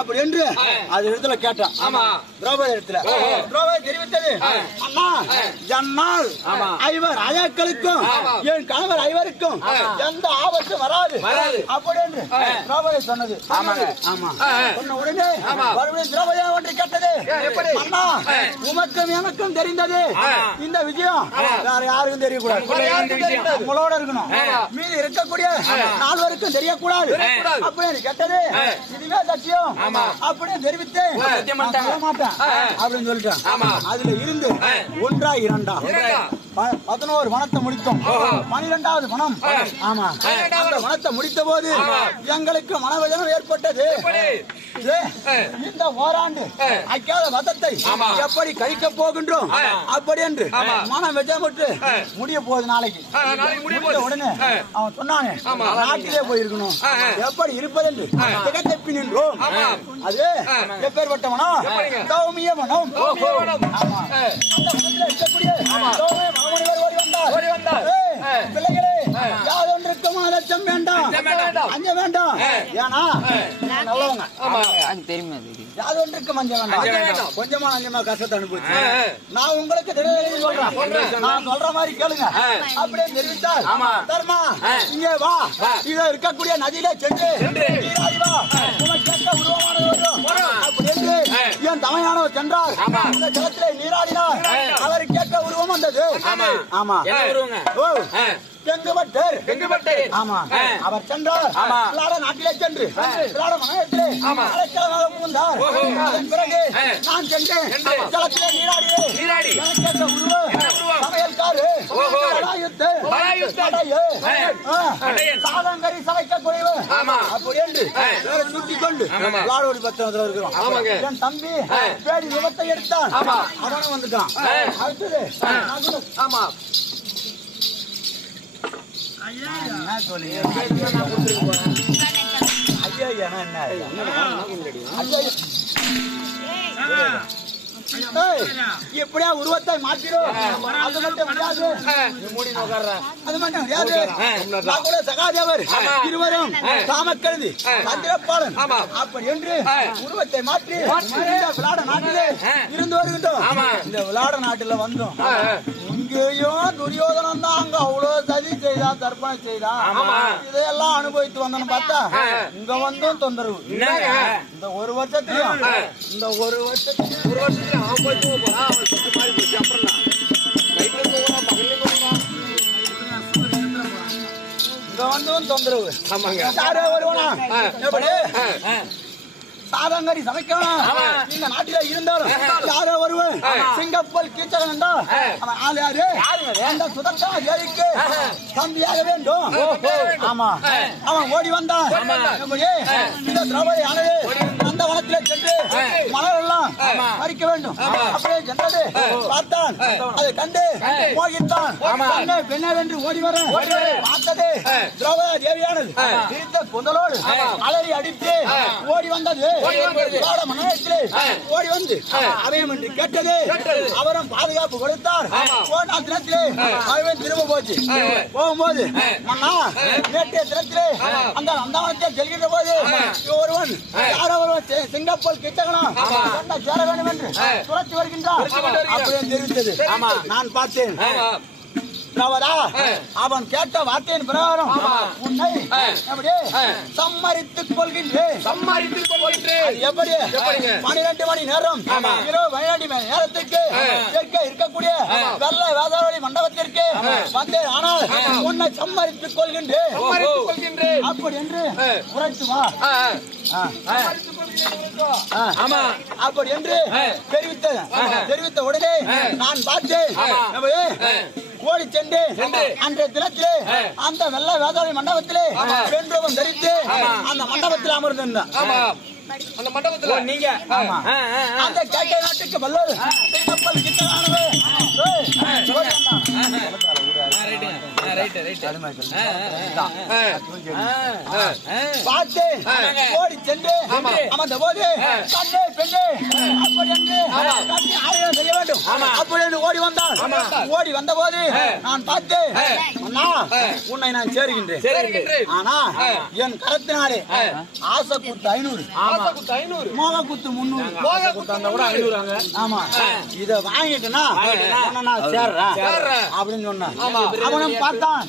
அப்படி என்று அது இடத்துல கேட்டான். திரௌபதி இடத்துல திரௌபதி தெரிவித்தது, அண்ணா என்னால் ஐவர் அயக்களுக்கும் என் கணவர் ஐவருக்கும் எந்த ஆபத்தும் வராது அப்படி என்று திரௌபதி சொன்னது. சொன்ன உடனே மறுபடியும் திரௌபதி ஒன்று கேட்டது, அண்ணா உமக்கும் எனக்கும் தெரிந்தது இந்த விஜயம் வேற யாருக்கும் தெரியக்கூடாது, உங்களோட இருக்கணும், மீது இருக்கக்கூடிய நால்வருக்கும் தெரியக்கூடாது அப்படின்னு கேட்டது. இதுவே சத்தியம் அப்படின்னு தெரிவித்து மாட்டேன் அப்படின்னு சொல்லிட்டேன். அதுல இருந்து ஒன்றா இரண்டா 11 வனத்தை முடித்தோம். 12வது வனம். ஆமா, அந்த வனத்தை முடித்த போது எங்களுக்கு மனவேதனை ஏற்பட்டது. இந்த ஓராண்டு அக்காத வதத்தை எப்படி கழிக்க போகின்றோம் அப்படி என்று மனம் விஜயப்பட்டு முடிய போகுது. நாளைக்கு உடனே அவன் சொன்னானே நாட்டிலே போயிருக்கணும், எப்படி இருப்பது என்று திகத்தப்பி நின்றோம். அது எப்பேற்பட்ட மனம்? சௌமிய மனம். ஓடி வந்தார். பிள்ளைகளே யாதொன்றுக்கும் அலட்சம் வேண்டாம், அஞ்ச வேண்டாம். ஏன்னா நல்லவங்க தெரியுமா, யாதொன்றுக்கும் அஞ்ச வேண்டாம். கொஞ்சமா அஞ்சமா கஷ்டத்தை அனுபவிச்சு நான் உங்களுக்கு சொல்றேன், நான் சொல்ற மாதிரி கேளுங்க அப்படியே தெரிவித்தார். தர்மா இங்கே வா, இத இருக்கக்கூடிய நதியிலே சென்று நீராடி வா, உனக்கு கேட்ட உருவமானது வரும் அப்படி என்று என் தமையானவர் சென்றார். இந்த ஜலத்திலே நீராடினார். அவர் கேட்ட உருவம் வந்தது. ஆமா, ஆமா, அவர் சென்றார். நாட்டிலே சென்று மனத்திலே புகுந்தார். அதன் பிறகு நான் சென்று ஜலத்திலே நீராடி சமையல்காரு சாதங்கரி சமைக்க குறைவு அப்படி என்று சுட்டிக் கொண்டு விளாடோடி பத்திரத்தில் இருக்கிறோம். என் தம்பி பேடி விபத்தை எடுத்தான், அவனும் வந்துட்டான். அடுத்தது ஆமா என்ன சொல்லி எப்படியா உருவத்தை மாற்றிடும், அது மட்டும் முடியாது. அது மட்டும் முடியாது. சகாதேவர் இருவரும் காமக்கழுதி சந்திரபாலன் அப்படி என்று உருவத்தை மாற்றி விளாட நாட்டிலே இருந்து வருகின்றோம். இந்த விளாட நாட்டில வந்தோம். இங்கேயும் துரியோதனம் தான் அங்க அவ்வளவு சதி செய்தா, தர்ப்பணை செய்தா, இதையெல்லாம் அனுபவித்து வந்தோன்னு பார்த்தா இங்க வந்தும் தொந்தரவு. இந்த ஒரு வருஷத்துலயும் இங்க வந்தும் தொந்தரவு. யாரே வருவானா சாதங்கரி சமைக்கணும். இந்த நாட்டில இருந்தாலும் யாரோ வருவன் சிங்கப்பல் கீச்சகன் அவன் ஆள் யாரு? அந்த சுதர்சன தேவிக்கு தம்பியாக வேண்டும். ஆமா, அவன் ஓடி வந்தான். இந்த திரௌபதி ஆனது அந்த வனத்திலே சென்று மலர் எல்லாம் பறிக்க வேண்டும். அப்படியே சென்றது பார்த்தான். அதை கண்டு மோகித்தான். பெண்ணென்று ஓடி வர பார்த்தது திரௌபதி தேவியானது இருந்த குந்தலோடு அலறி அடித்து ஓடி வந்தது. ஓடி வந்து அவையம் என்று கேட்டது. அவரும் பாதுகாப்பு கொடுத்தார். தினத்திலே அவையம் திரும்ப போச்சு. போகும்போது மன்னா நேற்றைய தினத்திலே அந்த அந்தாவனத்தை செல்கின்ற போது ஒருவன் யாரோ ஒருவன் சிங்கப்பல் கிட்டகணும் சேர வேண்டும் என்று துரத்தி வருகின்றான் அப்படியே தெரிவித்தது. நான் பார்த்தேன். அவன் கேட்ட வார்த்தையின் பிரகாரம் உன்னை சம்மரித்துக் கொள்கின்றேன். எப்படி 12 மணி நேரம் இரவு 12 மணி நேரத்திற்கு இருக்கக்கூடிய வெள்ள வேதாவளி மண்டபத்திற்கு வந்தேன். ஆனால் உன்னை சம்மரித்துக் கொள்கின்றேன் அப்படி என்று உரைத்து வா அப்படி என்று தெரிவித்த உடனே நான் பார்த்தேன். ஓடி சென்று அன்றைய தினத்திலே அந்த வெள்ள வேதாளி மண்டபத்திலே வென்றவன் தரித்து அந்த மண்டபத்தில் அமர்ந்திருந்தான். அந்த மண்டபத்துல நீங்க அந்த கேட்க நாட்டுக்கு வல்லவர் பார்த்து ஓடி சென்று அமர்ந்த போது கண்ணே பெண்ணே அப்படி என்று ஆயிரம் செய்ய வேண்டும் அப்படி என்று ஓடி வந்தான். ஓடி வந்த போது நான் பார்த்து அண்ணா உன்னை நான் சேருகின்றேன். ஆனா என் கரத்தினாலே ஆசை குத்து 500 மோக குத்து 300 ஆமா இத வாங்கிட்டுனா நான் சேர்றேன் அப்படின்னு சொன்னான். அவனும் பார்த்தான்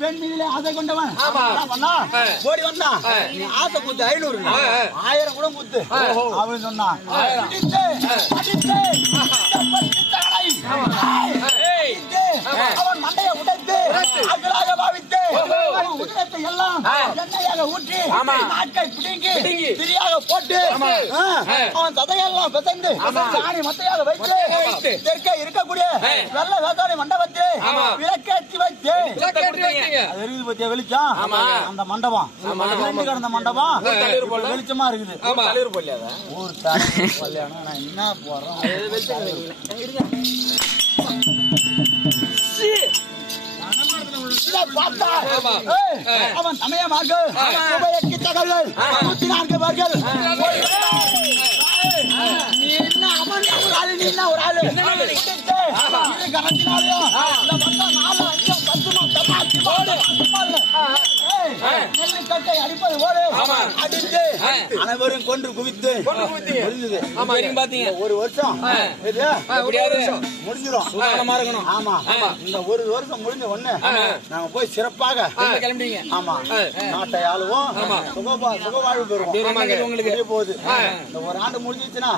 பெண் மீதிலே ஆசை கொண்டவன் ஓடி வந்தான். நீ ஆசை குத்து 500 1000 கூட குத்து அப்படின்னு சொன்னான். அவன் மண்டையை உடைத்து அகலாக பாவித்து உதிரத்தை எல்லாம் எண்ணெயாக ஊற்றி நாட்கள் பிடுங்கி திரியாக போட்டு அவன் சதையெல்லாம் பிசைந்து சாணி மத்தையாக வைத்து தெற்கே இருக்கக்கூடிய வெள்ள வேதாளி மண்டபத்தை விளக்கேற்றி வைத்து எரியுது பத்திய வெளிச்சம். அந்த மண்டபம் கிடந்த மண்டபம் வெளிச்சமா இருக்குது. ஊர் கல்யாணம் நான் என்ன போறேன் அவன் சமயமாக 104 பேர்கள் நீ என்ன அவன் ஒரு ஆளு நீ என்ன ஒரு ஆளு கணக்கினாலையும் 4 5 10 அடிப்பது ஓடு அடித்து அனைவரும் கொன்று குவித்து ஒரு வருஷம் முடிஞ்சிடும். ஆமா இந்த ஒரு வருஷம் முடிஞ்ச உடனே நாங்க போய் சிறப்பாக கிளம்பிங்க. ஆமா நாட்டை ஆளுவோம் சுகவாழ்வு பெறுவோம். உங்களுக்கு போகுது இந்த ஒரு ஆண்டு முடிஞ்சிச்சுன்னா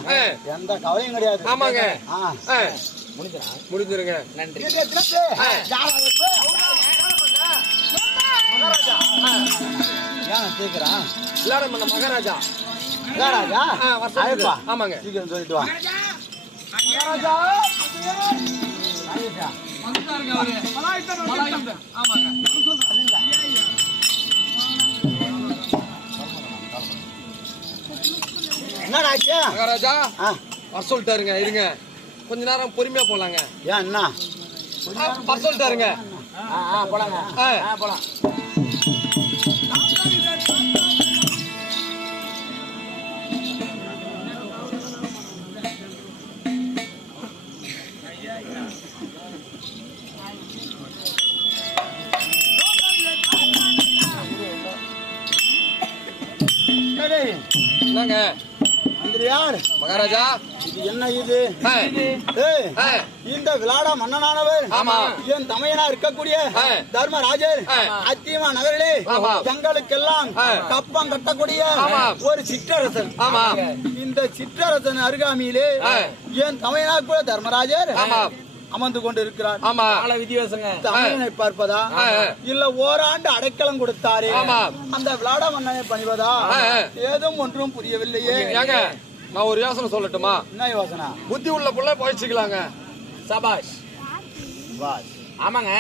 எந்த கவலையும் கிடையாது. ஆமாங்க முடிஞ்சிருங்க. நன்றி. மகாராஜா கேக்குறான் எல்லாரும் மகாராஜா ஆமாங்க சீக்கிரம் சொல்லிட்டு வா. என்னடாச்சு மகாராஜா வர சொல்லிட்டாருங்க. இருங்க கொஞ்ச நேரம் பொறுமையா போலாங்க. ஏன் என்ன வர சொல்லிட்டாருங்க. போலாங்க போலாம். என்னங்க மகாராஜா இது என்ன இது இந்த விளாட மன்னனானவர் என் தமையனா இருக்கக்கூடிய தர்மராஜர் அத்தியமா நகரிலே தங்களுக்கெல்லாம் கப்பம் கட்டக்கூடிய ஒரு சிற்றரசன். இந்த சிற்றரசன் அருகாமையிலே என் தமையனா கூட தர்மராஜர் அமர்ந்து கொண்டு இருக்கிறார். தமிழனை பார்ப்பதா இல்ல ஓராண்டு அடைக்கலம் கொடுத்தாரே அந்த விளாட மன்னனை பணிவதா ஏதும் ஒன்றும் புரியவில்லையே. நான் ஒரு யோசனை சொல்லட்டுமா? என்ன யோசனை? புத்தி உள்ள புள்ள போயிச்சுக்கலாங்க. சபாஷ் ஆமாங்க.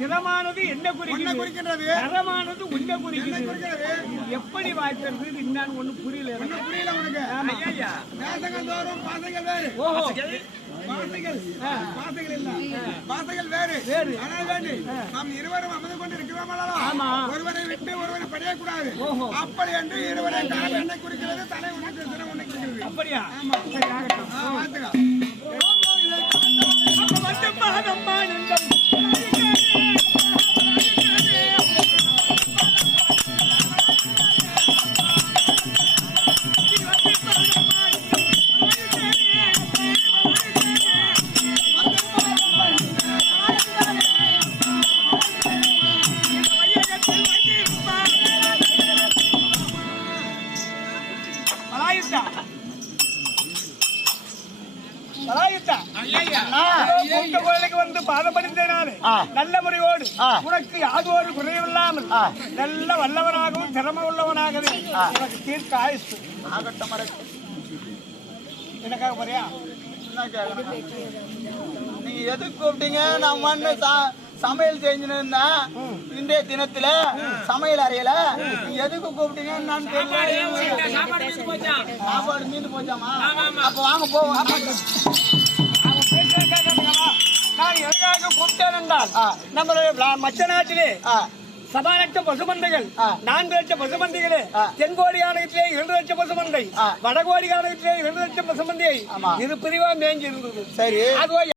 சிரமானது என்ன குறிக்கிறது? தரமானது உன்னை குறிக்கிறது. எப்படி வாய்க்கிறது என்னன்னு ஒண்ணு புரியல. உனக்கு பாசைகள் தோறும் பாசைகள் வேறு. பாசைகள் இல்ல பாசைகள் வேறு. ஆனால் வேண்டி நாம் இருவரும் அமர்ந்து கொண்டு இருக்கிறோம். ஒருவரை விட்டு ஒருவரை படையக்கூடாது. அப்படி என்று இருவரை கால் என்னை குறிக்கிறது, தலை உனக்கு உன்னை குறிக்கிறது. அப்படியா? கோயிலுக்கு வந்து பாதப்படித்தேன் நானு நல்ல முறையோடு உனக்கு யாது ஒரு குறைவில்லாமல் நல்ல வல்லவனாகவும் திறமை உள்ளவனாகவே உனக்கு தீர்க்க ஆயுசு எனக்காக போறியா? நீங்க எதுக்கு கூப்பிட்டீங்க? நான் மண்ணு சமையல் செஞ்சுன்னு இன்றைய தினத்துல சமையல் அறையில நீங்க எதுக்கு கூப்பிட்டீங்க? நான் சாப்பாடு மீந்து போச்சாமா? அப்ப வாங்க போவோம். நான் எதற்காக கூப்பிட்டேன் என்றால் நம்மளுடைய மச்ச நாட்டிலே சபாலட்சம் பசுமந்தைகள் 4 லட்சம் பசுமந்தைகளே தென்கோடி ஆணையத்திலே 2 லட்சம் பசுமந்தை வடகோடி ஆணையத்திலே 2 லட்சம் பசுமந்தையை இரு பிரிவா மேய்ஞ்சி இருந்தது. சரி, அதுவா